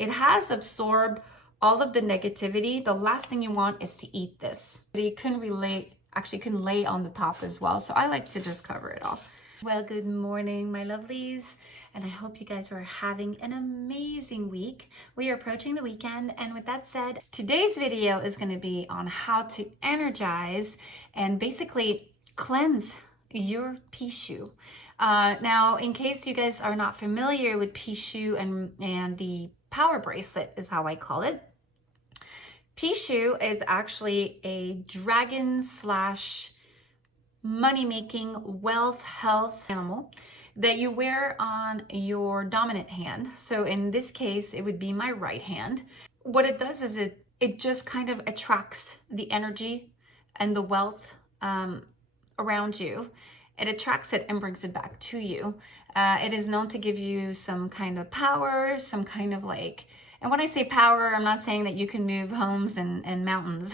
It has absorbed all of the negativity. The last thing you want is to eat this. You can relate, actually can lay on the top as well. So I like to just cover it off. Well, good morning, my lovelies, and I hope you guys are having an amazing week. We are approaching the weekend, and with that said, today's video is going to be on how to energize and basically cleanse your Pixiu. Now, in case you guys are not familiar with Pixiu and the power bracelet is how I call it. Pixiu is actually a dragon slash money-making, wealth, health animal that you wear on your dominant hand. So in this case, it would be my right hand. What it does is it just kind of attracts the energy and the wealth around you. It attracts it and brings it back to you. It is known to give you some kind of power, some kind of like, and when I say power, I'm not saying that you can move homes and mountains,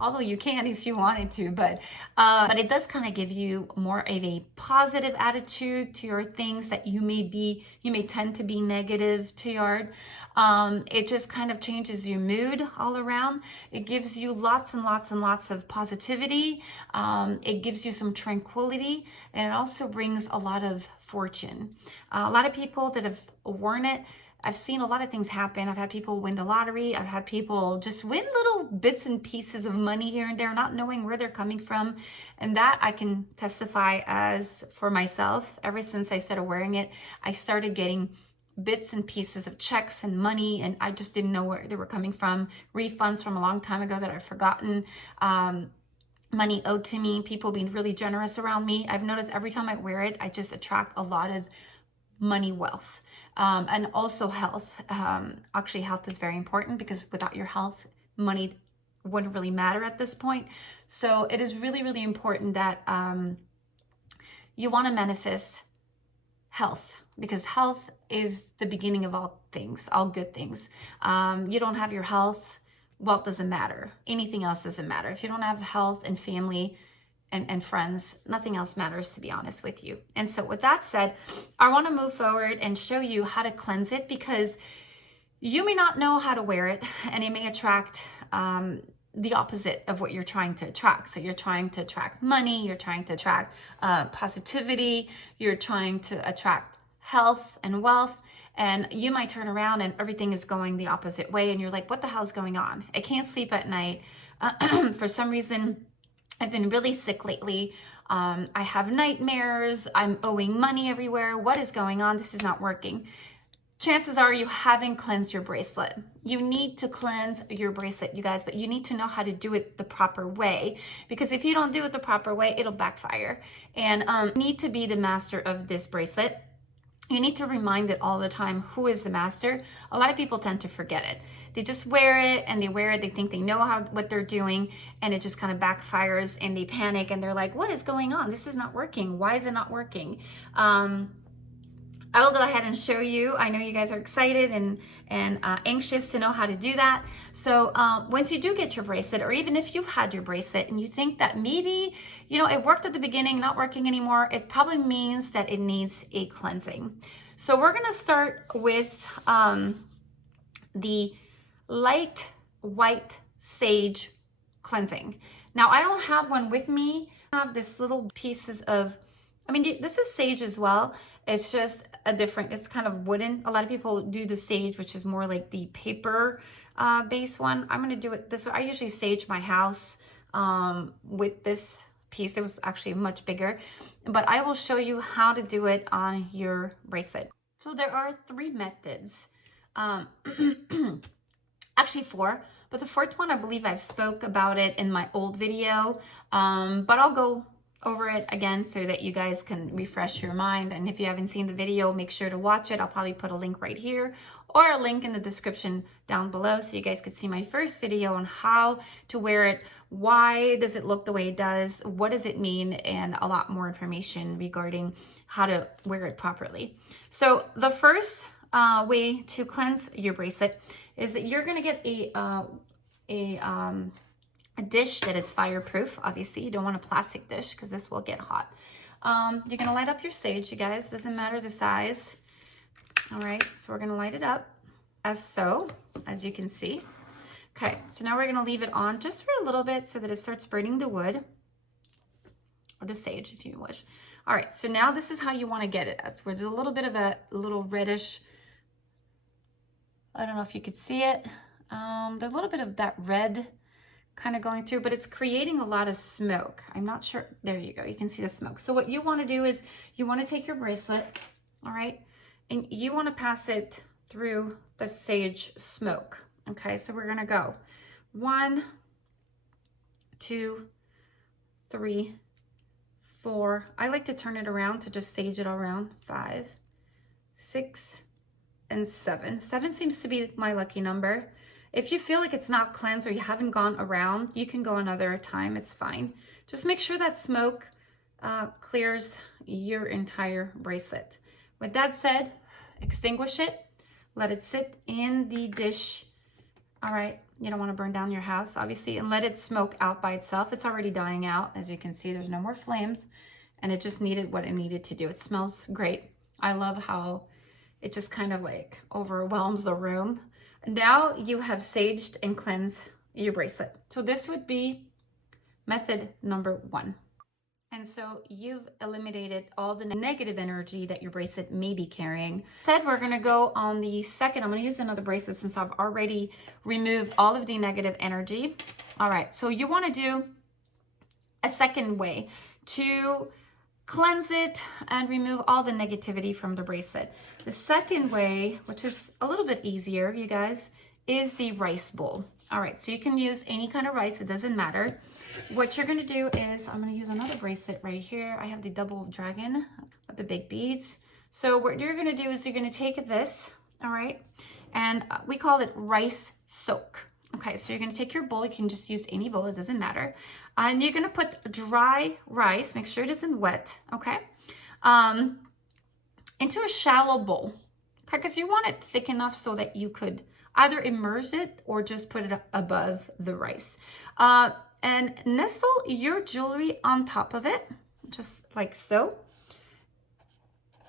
although you can if you wanted to, but it does kind of give you more of a positive attitude to your things that you may tend to be negative to your. It just kind of changes your mood all around. It gives you lots and lots and lots of positivity. It gives you some tranquility, and it also brings a lot of fortune. A lot of people that have worn it, I've seen a lot of things happen. I've had people win the lottery. I've had people just win little bits and pieces of money here and there, not knowing where they're coming from. And that I can testify as for myself. Ever since I started wearing it, I started getting bits and pieces of checks and money, and I just didn't know where they were coming from. Refunds from a long time ago that I've forgotten. Money owed to me, people being really generous around me. I've noticed every time I wear it, I just attract a lot of money, wealth, and also health. Actually, health is very important because without your health, money wouldn't really matter at this point. So it is really, really important that you want to manifest health, because health is the beginning of all things, all good things. You don't have your health, wealth doesn't matter. Anything else doesn't matter. If you don't have health and family and friends, nothing else matters, to be honest with you. And so with that said, I want to move forward and show you how to cleanse it, because you may not know how to wear it and it may attract the opposite of what you're trying to attract. So you're trying to attract money, you're trying to attract positivity, you're trying to attract health and wealth, and you might turn around and everything is going the opposite way and you're like, what the hell is going on? I can't sleep at night. For some reason, I've been really sick lately. I have nightmares. I'm owing money everywhere. What is going on? This is not working. Chances are you haven't cleansed your bracelet. You need to cleanse your bracelet, you guys, but you need to know how to do it the proper way, because if you don't do it the proper way, it'll backfire. And you need to be the master of this bracelet. You need to remind it all the time, who is the master? A lot of people tend to forget it. They just wear it and they wear it. They think they know what they're doing, and it just kind of backfires and they panic and they're like, what is going on? This is not working. Why is it not working? I will go ahead and show you. I know you guys are excited and anxious to know how to do that. So once you do get your bracelet, or even if you've had your bracelet and you think that maybe, you know, it worked at the beginning, not working anymore, it probably means that it needs a cleansing. So we're gonna start with the light white sage cleansing. Now, I don't have one with me. I have this little pieces of, I mean, this is sage as well. It's just a different, it's kind of wooden. A lot of people do the sage, which is more like the paper based one. I'm gonna do it this way. I usually sage my house with this piece. It was actually much bigger, but I will show you how to do it on your bracelet. So there are 3 methods. Actually 4, but the 4th one, I believe I've spoke about it in my old video, but I'll go over it again so that you guys can refresh your mind. And if you haven't seen the video, make sure to watch it. I'll probably put a link right here or a link in the description down below so you guys could see my first video on how to wear it, why does it look the way it does, what does it mean, and a lot more information regarding how to wear it properly. So the first way to cleanse your bracelet is that you're going to get a dish that is fireproof. Obviously, you don't want a plastic dish because this will get hot. You're going to light up your sage, you guys. Doesn't matter the size. All right, so we're going to light it up. as so, as you can see. Okay, so now we're gonna leave it on just for a little bit so that it starts burning the wood, or the sage if you wish. All right, so now this is how you wanna get it. That's where there's a little bit of a little reddish, I don't know if you could see it. There's a little bit of that red kind of going through, but it's creating a lot of smoke. I'm not sure. There you go. You can see the smoke. So what you want to do is you want to take your bracelet, all right, and you want to pass it through the sage smoke. Okay, so we're going to go 1, 2, 3, 4. I like to turn it around to just sage it all around. 5, 6, and 7. 7 seems to be my lucky number. If you feel like it's not cleansed or you haven't gone around, you can go another time. It's fine. Just make sure that smoke clears your entire bracelet. With that said, extinguish it. Let it sit in the dish. All right. You don't want to burn down your house, obviously, and let it smoke out by itself. It's already dying out. As you can see, there's no more flames, and it just needed what it needed to do. It smells great. I love how it just kind of like overwhelms the room. Now you have saged and cleansed your bracelet. So this would be method number 1. And so you've eliminated all the negative energy that your bracelet may be carrying. Instead, we're gonna go on the second. I'm gonna use another bracelet since I've already removed all of the negative energy. All right, so you wanna do a second way to cleanse it and remove all the negativity from the bracelet. The second way, which is a little bit easier, you guys, is the rice bowl. All right, so you can use any kind of rice, it doesn't matter. What you're gonna do is, I'm gonna use another bracelet right here. I have the double dragon with the big beads. So what you're gonna do is you're gonna take this, all right, and we call it rice soak. Okay, so you're gonna take your bowl, you can just use any bowl, it doesn't matter. And you're gonna put dry rice, make sure it isn't wet, okay? Into a shallow bowl, okay? Because you want it thick enough so that you could either immerse it or just put it above the rice. And nestle your jewelry on top of it, just like so.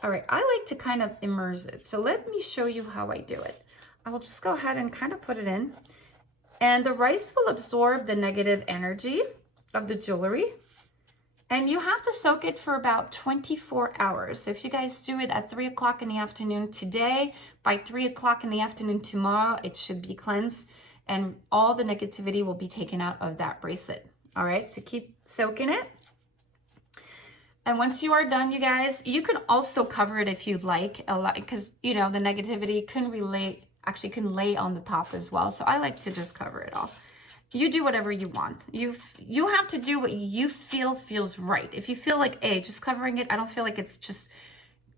All right, I like to kind of immerse it. So let me show you how I do it. I will just go ahead and kind of put it in. And the rice will absorb the negative energy of the jewelry. And you have to soak it for about 24 hours. So if you guys do it at 3 o'clock in the afternoon today, by 3 o'clock in the afternoon tomorrow, it should be cleansed and all the negativity will be taken out of that bracelet. All right, so keep soaking it. And once you are done, you guys, you can also cover it if you'd like, because, you know, the negativity can lay on the top as well. So I like to just cover it off. You do whatever you want. You have to do what you feel feels right. If you feel like, hey, just covering it, I don't feel like it's just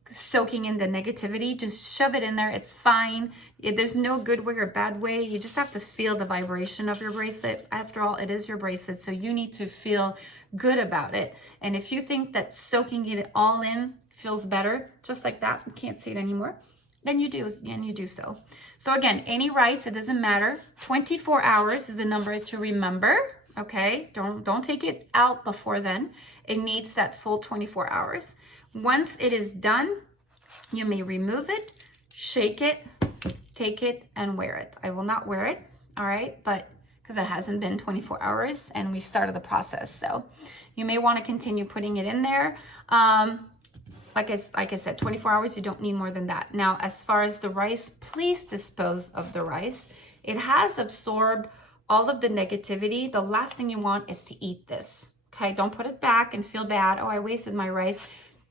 soaking in the negativity, just shove it in there. It's fine. There's no good way or bad way. You just have to feel the vibration of your bracelet. After all, it is your bracelet, so you need to feel good about it. And if you think that soaking it all in feels better, just like that, you can't see it anymore, then you do so. So again, any rice, it doesn't matter. 24 hours is the number to remember, okay? Don't take it out before then. It needs that full 24 hours. Once it is done, you may remove it, shake it, take it, and wear it. I will not wear it, all right? But because it hasn't been 24 hours and we started the process. So you may want to continue putting it in there. Like I said, 24 hours, you don't need more than that. Now, as far as the rice, please dispose of the rice. It has absorbed all of the negativity. The last thing you want is to eat this, okay? Don't put it back and feel bad. Oh, I wasted my rice.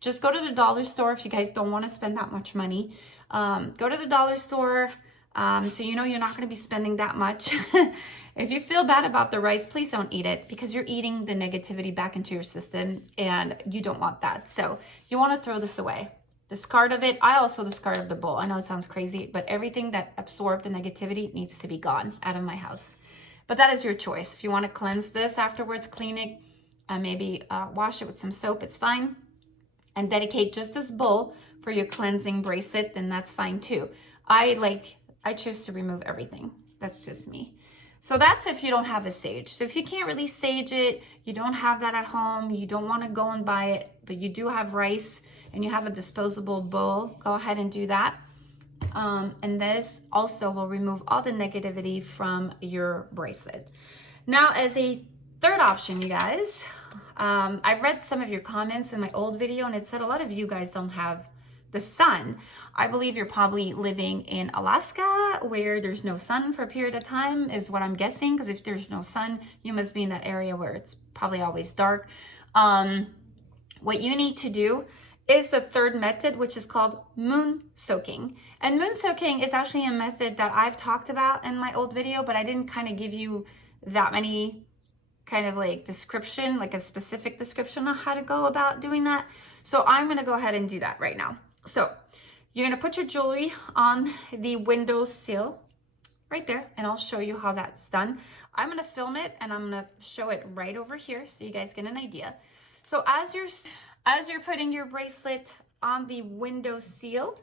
Just go to the dollar store if you guys don't want to spend that much money. Go to the dollar store so you know you're not going to be spending that much. If you feel bad about the rice, please don't eat it because you're eating the negativity back into your system and you don't want that. So you want to throw this away. Discard of it. I also discard of the bowl. I know it sounds crazy, but everything that absorbed the negativity needs to be gone out of my house. But that is your choice. If you want to cleanse this afterwards, clean it, maybe wash it with some soap, it's fine. And dedicate just this bowl for your cleansing bracelet, then that's fine too. I choose to remove everything. That's just me. So that's if you don't have a sage. So if you can't really sage it, you don't have that at home, you don't want to go and buy it, but you do have rice and you have a disposable bowl, go ahead and do that. And this also will remove all the negativity from your bracelet. Now, as a third option, you guys, I've read some of your comments in my old video, and it said a lot of you guys don't have the sun. I believe you're probably living in Alaska where there's no sun for a period of time, is what I'm guessing, because if there's no sun, you must be in that area where it's probably always dark. What you need to do is the third method, which is called moon soaking. And moon soaking is actually a method that I've talked about in my old video, but I didn't kind of give you that many kind of like description, like a specific description on how to go about doing that. So I'm going to go ahead and do that right now. So you're going to put your jewelry on the windowsill right there, and I'll show you how that's done. I'm going to film it and I'm going to show it right over here so you guys get an idea. So as you're putting your bracelet on the windowsill,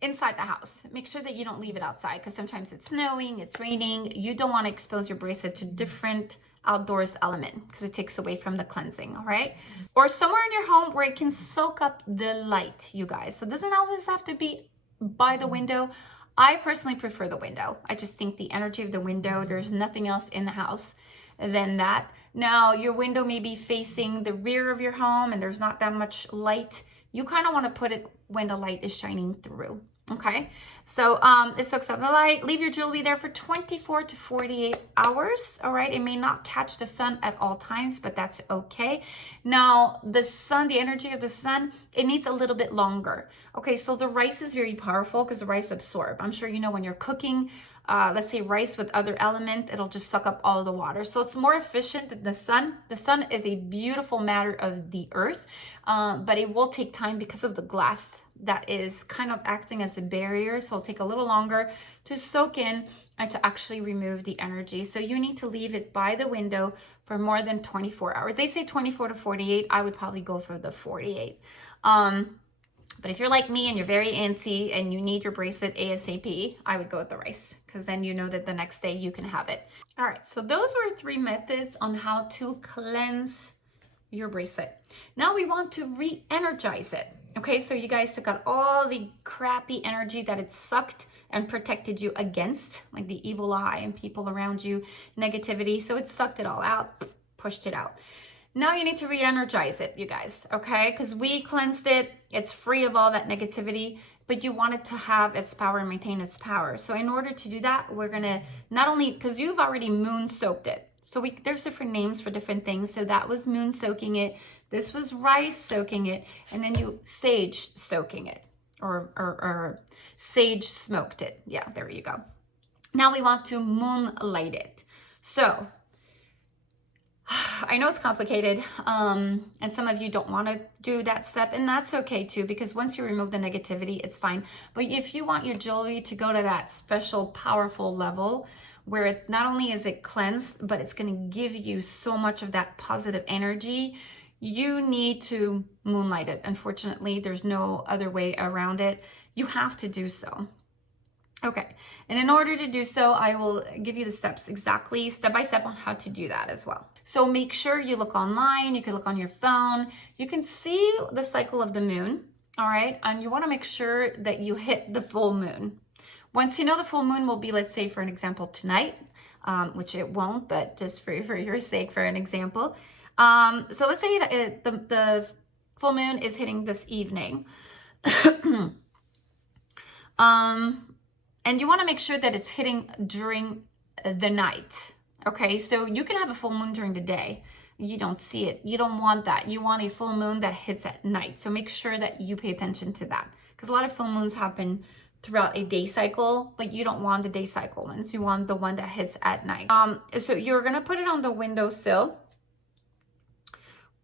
inside the house, make sure that you don't leave it outside, because sometimes it's snowing, it's raining. You don't want to expose your bracelet to different outdoors element because it takes away from the cleansing, all right? Or somewhere in your home where it can soak up the light, you guys. So it doesn't always have to be by the window. I personally prefer the window. I just think the energy of the window, there's nothing else in the house than that. Now, your window may be facing the rear of your home and there's not that much light. You kind of want to put it when the light is shining through. Okay, so it soaks up the light. Leave your jewelry there for 24 to 48 hours. All right, it may not catch the sun at all times, but that's okay. Now, the sun, the energy of the sun, it needs a little bit longer. Okay, so the rice is very powerful because the rice absorb. I'm sure you know when you're cooking, let's say rice with other element, it'll just suck up all the water. So it's more efficient than the sun. The sun is a beautiful matter of the earth, but it will take time because of the glass that is kind of acting as a barrier. So it'll take a little longer to soak in and to actually remove the energy. So you need to leave it by the window for more than 24 hours. They say 24 to 48. I would probably go for the 48. But if you're like me and you're very antsy and you need your bracelet ASAP, I would go with the rice, because then you know that the next day you can have it. All right, so those were 3 methods on how to cleanse your bracelet. Now we want to re-energize it. Okay, so you guys took out all the crappy energy that it sucked and protected you against, like the evil eye and people around you, negativity. So it sucked it all out, pushed it out. Now you need to re-energize it, you guys, okay? Because we cleansed it, it's free of all that negativity, but you want it to have its power and maintain its power. So in order to do that, we're gonna not only, because you've already moon soaked it. So there's different names for different things. So that was moon soaking it. This was rice soaking it, and then you sage soaking it, or sage smoked it. Yeah, there you go. Now we want to moonlight it. So I know it's complicated, and some of you don't want to do that step, and that's okay too, because once you remove the negativity, it's fine. But if you want your jewelry to go to that special, powerful level where it not only is it cleansed, but it's going to give you so much of that positive energy, you need to moonlight it. Unfortunately, there's no other way around it. You have to do so. Okay, and in order to do so, I will give you the steps exactly, step by step, on how to do that as well. So make sure you look online, you can look on your phone, you can see the cycle of the moon, all right? And you wanna make sure that you hit the full moon. Once you know the full moon will be, let's say for an example, tonight, which it won't, but just for your sake, for an example. So let's say that the full moon is hitting this evening. And you want to make sure that it's hitting during the night. Okay, so you can have a full moon during the day. You don't see it. You don't want that. You want a full moon that hits at night. So make sure that you pay attention to that, because a lot of full moons happen throughout a day cycle, but you don't want the day cycle ones. You want the one that hits at night. So you're going to put it on the windowsill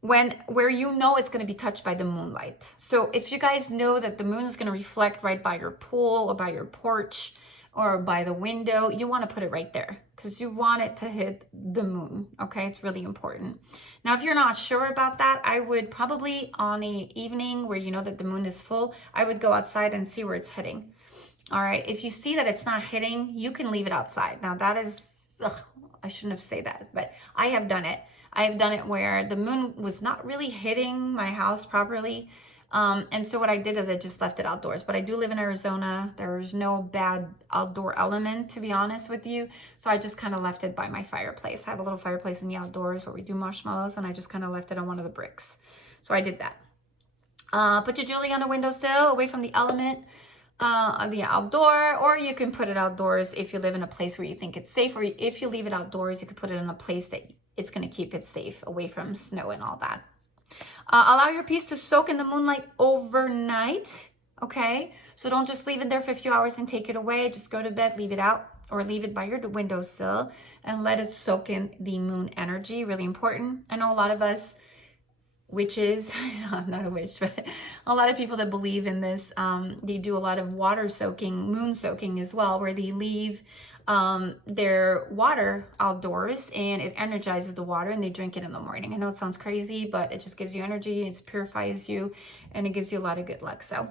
where you know it's going to be touched by the moonlight. So if you guys know that the moon is going to reflect right by your pool or by your porch or by the window, you want to put it right there because you want it to hit the moon. Okay, it's really important. Now, if you're not sure about that, I would probably on an evening where you know that the moon is full, I would go outside and see where it's hitting. All right, if you see that it's not hitting, you can leave it outside. Now that is, I shouldn't have said that, but I have done it. I have done it where the moon was not really hitting my house properly. And so what I did is I just left it outdoors. But I do live in Arizona. There's no bad outdoor element, to be honest with you. So I just kind of left it by my fireplace. I have a little fireplace in the outdoors where we do marshmallows, and I just kind of left it on one of the bricks. So I did that. Put your jewelry on a windowsill away from the element on the outdoor, or you can put it outdoors if you live in a place where you think it's safe, or if you leave it outdoors, you could put it in a place that it's going to keep it safe away from snow and all that. Allow your piece to soak in the moonlight overnight, okay? So don't just leave it there for a few hours and take it away. Just go to bed, leave it out, or leave it by your windowsill and let it soak in the moon energy. Really important. I know a lot of us witches, I'm not a witch, but a lot of people that believe in this, they do a lot of water soaking, moon soaking as well, where they leave their water outdoors and it energizes the water and they drink it in the morning. I know it sounds crazy, but it just gives you energy, it purifies you, and it gives you a lot of good luck. So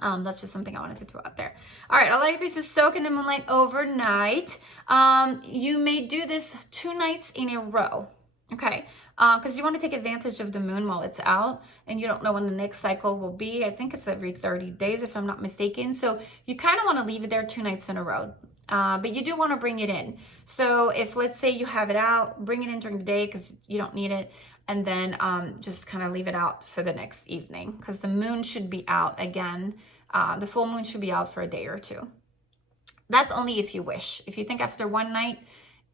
that's just something I wanted to throw out there. All right, allow your piece to soak in the moonlight overnight. You may do this 2 nights in a row. Okay, because you want to take advantage of the moon while it's out, and you don't know when the next cycle will be. I think it's every 30 days, if I'm not mistaken. So you kind of want to leave it there 2 nights in a row, but you do want to bring it in. So if, let's say you have it out, bring it in during the day because you don't need it, and then just kind of leave it out for the next evening, because the moon should be out again. The full moon should be out for a day or 2. That's only if you wish. If you think after 1 night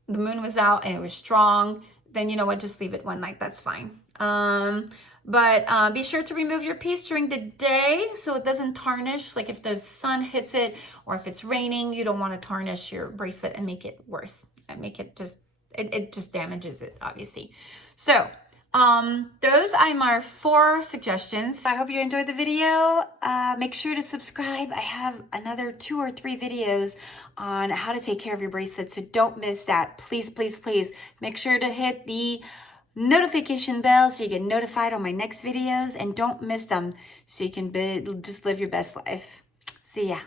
the moon was out and it was strong, then you know what, just leave it 1 night, that's fine. But be sure to remove your piece during the day so it doesn't tarnish. Like if the sun hits it or if it's raining, you don't want to tarnish your bracelet and make it worse and make it just, it just damages it, obviously. So those are my 4 suggestions. I hope you enjoyed the video. Make sure to subscribe. I have another 2 or 3 videos on how to take care of your bracelet, so don't miss that. Please, please, please make sure to hit the notification bell so you get notified on my next videos, and don't miss them so you can just live your best life. See ya.